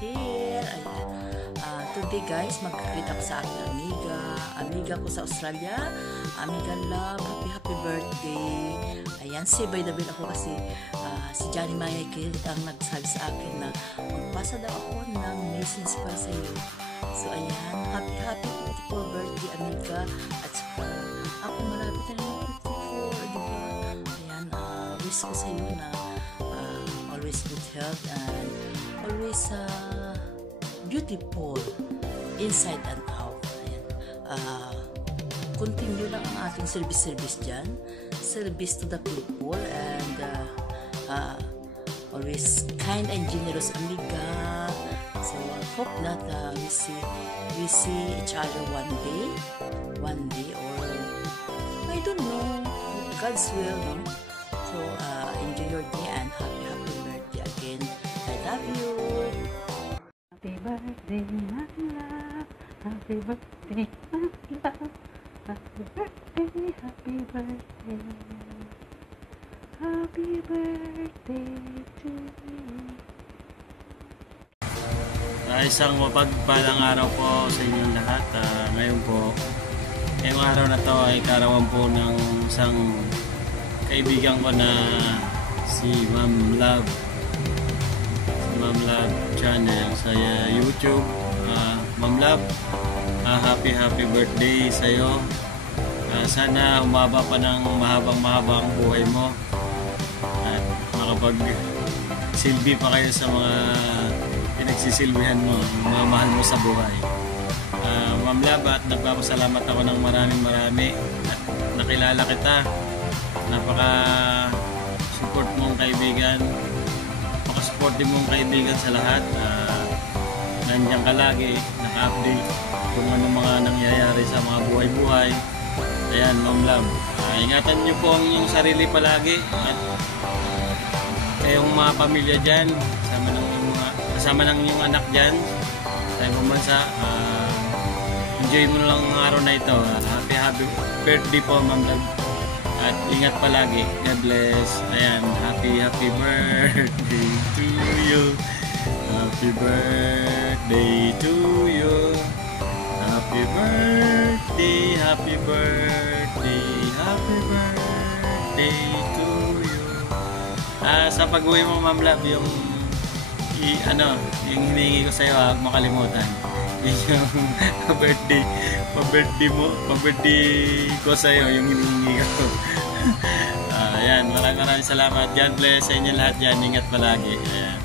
here. Ayan. Today guys, mag-greet ako sa aking amiga ko sa Australia. Amiga Love, happy birthday. Ayan, say by the way ako kasi si Johnny Mayake ang nagsabi sa akin na magpasa daw ako ng message para sa iyo. So ayan, happy beautiful birthday amiga. At saka ako malapit na rin 54, diba? Ayan, wish ko sa iyo na always good health and always beautiful inside and out. Ayan. Continue lang ang ating service dyan. Service to the people and always kind and generous amiga. So I hope that we see each other one day or I don't know, God's will, no? So enjoy your day and happy birthday again. I love you. Happy birthday, my love. Happy birthday, my love. Happy birthday, happy birthday. Happy birthday to you. Isang mapagpalang araw po sa inyong lahat. Ngayon po, ngayong araw na to ay karawan po ng isang kaibigan ko na si Ma'am Love. Ma'am Love channel sa YouTube. Ma'am Love, happy birthday sa iyo. Sana humaba pa ng mahabang buhay mo at makapag-silbi pa kayo sa mga pinagsisilbihan mo, mga mahal mo sa buhay. Ma'am Love, at nagpapasalamat ako ng marami at nakilala kita. Napaka-support mong kaibigan, napaka-supportive mong kaibigan sa lahat. Nandiyan ka lagi, naka-update kung ano mga nangyayari sa mga buhay-buhay. Ayan, Ma'am Love, ingatan niyo po ang inyong sarili palagi at kayong mga pamilya dyan, kasama ng inyong anak dyan sa ibang bansa. Enjoy mo lang ang araw na ito. Happy birthday po, Ma'am Love, at ingat palagi. God bless. Ayan, happy birthday to you. Happy birthday to you. Happy birthday, happy birthday, happy birthday to you. Sa pag-uwi mo, Ma'am Love, yung hinihingi ko sa'yo, huwag makalimutan. Yung pa-birthday ko sa'yo, yung hinihingi ko. Ayan, maraming salamat. God bless sa inyo lahat dyan. Ingat palagi. Ayan.